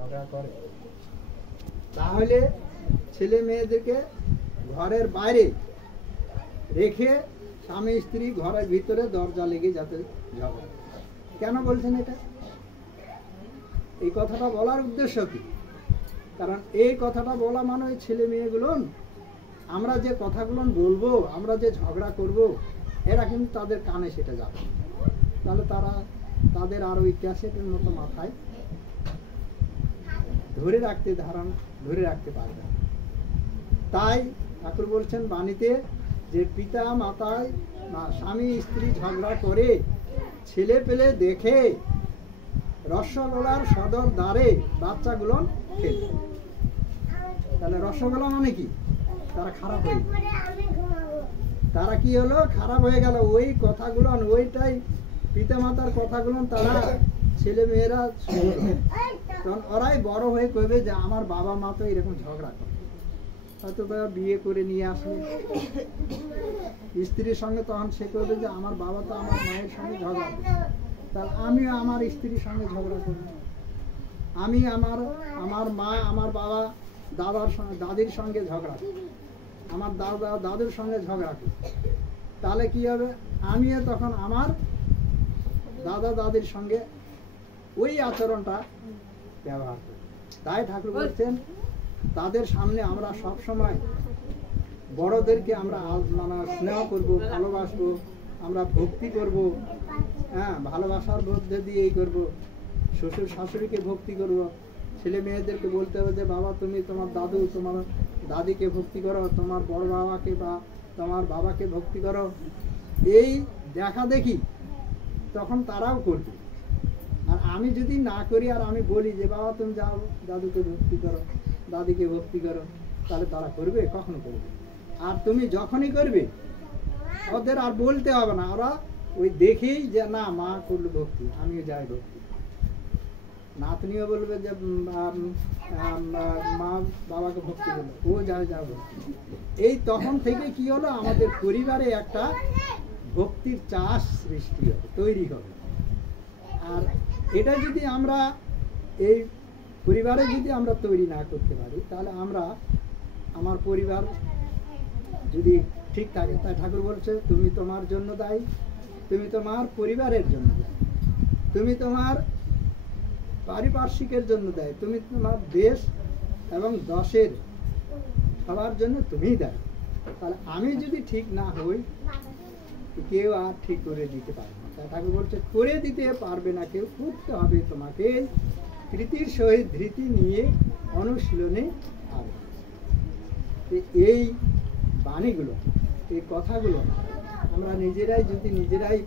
ঝগড়া করে, তাহলে ছেলে মেয়েদেরকে ঘরের বাইরে রেখে স্বামী স্ত্রী ঘরের ভিতরে দরজা লেগে যাতে ঝগড়া। কেন বলছেন এটা? এই কথাটা বলার উদ্দেশ্য কি? কারণ এই কথাটা বলা মানে ওই ছেলে মেয়েগুলো আমরা যে কথাগুলো বলবো, আমরা যে ঝগড়া করব, এরা কিন্তু তাদের কানে সেটা যাবে, তাহলে তাদের আর ওই ক্যাসেটের মতো মাথায় ধরে রাখতে পারবে। তাই ঠাকুর বলছেন বাণীতে যে পিতা মাতায় স্বামী স্ত্রী ঝগড়া করে ছেলে পেলে দেখে রসগোল্লার সদর দ্বারে বাচ্চাগুলো খেলে। তাহলে রসগোল্লা মানে কি? তারা খারাপ হয়ে গেল। তারা কি হলো? খারাপ হয়ে গেল। ওই কথাগুলো, ওইটাই পিতা মাতার কথাগুলো তারা ছেলে মেয়েরা শুনবে, তখন ওরাই বড় হয়ে কইবে যে আমার বাবা মা তো এরকম ঝগড়া করে। হয়তো বিয়ে করে নিয়ে আসলে স্ত্রীর সঙ্গে, তখন সে করবে যে আমার বাবা তো আমার মায়ের সঙ্গে ঝগড়া করে, তাহলে আমিও আমার স্ত্রীর সঙ্গে ঝগড়া করব। আমি আমার মা আমার বাবা দাদির সঙ্গে ঝগড়া করি, আমার দাদুর সঙ্গে ঝগড়া করি, তাহলে কি হবে? আমিও তখন আমার দাদা দাদির সঙ্গে ওই আচরণটা ব্যবহার করি। তাই ঠাকুর বলছেন তাদের সামনে আমরা সব সময় বড়দেরকে আমরা স্নেহ করব, ভালোবাসবো, আমরা ভক্তি করব। হ্যাঁ, ভালোবাসার মধ্যে দিয়ে এই করবো। শ্বশুর শাশুড়িকে ভক্তি করব। ছেলে মেয়েদেরকে বলতে হবে যে বাবা তুমি তোমার দাদু তোমার দাদিকে ভক্তি করো, তোমার বড় বাবাকে বা তোমার বাবাকে ভক্তি করো। এই দেখা দেখি তখন তারাও করবে। আর আমি যদি না করি আর আমি বলি যে বাবা তুমি যাও দাদুকে ভক্তি করো, দাদিকে ভক্তি করো, তাহলে তারা করবে? কখনো করবে। আর তুমি যখনই করবে ওদের আর বলতে হবে না, ওরা ওই দেখেই যে না মা করলো ভক্তি, আমিও যাই ভক্তি। নাতনিও বলবে যে মা বাবাকে ভক্তি করলো, ও যাও ভক্তি। এই তখন থেকে কি হলো? আমাদের পরিবারে একটা ভক্তির চাষ সৃষ্টি হবে, তৈরি হবে। আর এটা যদি আমরা এই পরিবারে যদি আমরা তৈরি না করতে পারি, তাহলে আমার পরিবার যদি ঠিক থাকে, তাই ঠাকুর বলছে তুমি তোমার জন্য দায়ী, তুমি তোমার পরিবারের জন্য দায়ী, তুমি তোমার পারিপার্শ্বিকের জন্য দায়ী, তুমি তোমার দেশ এবং দশের সবার জন্য তুমিই দায়ী। তাহলে আমি যদি ঠিক না হই, কেউ আর ঠিক করে দিতে পারবে না। তাই ঠাকুর বলছে করে দিতে পারবে না কেউ, করতে হবে তোমাকে। প্রীতির সহিত ধৃতি নিয়ে অনুশীলনে হবে। এই বাণীগুলো, এই কথাগুলো আমরা নিজেরাই